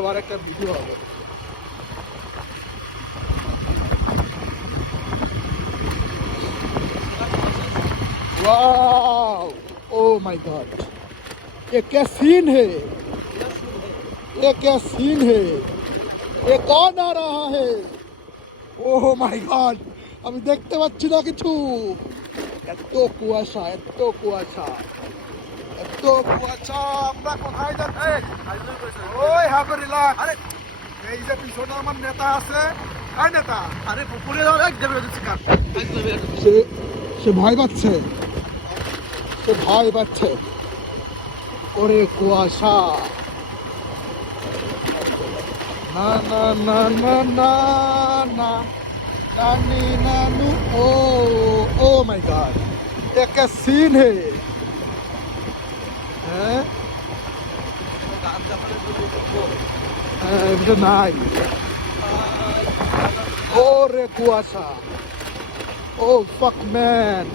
আবার একটা ভিডিও হবে। वाओ, ओ माय गॉड, ये क्या सीन है, ये क्या सीन है, ये कौन आ रहा है? ওহ মাই গড, আমি দেখতে পাচ্ছি না কিছু। এত কুয়াশা, এত কুয়াশা, এত কুয়াশা। আমরা কোথায় যাচ্ছি? ওই হবে রিল্যাক্স। আরে এই যে পিছনে আমার নেতা আছে, কার নেতা? আরে পুকুরে যাওয়ার এক দেবে যাচ্ছে কার? সে সে ভয় পাচ্ছে, সে ভয় পাচ্ছে। ওরে কুয়াশা, না না না না না না, नानी नानू, ओ ओ माय गॉड, ये क्या सीन है, हैं? এটা নাই। ওরে কুয়াশা, ও ফাক ম্যান।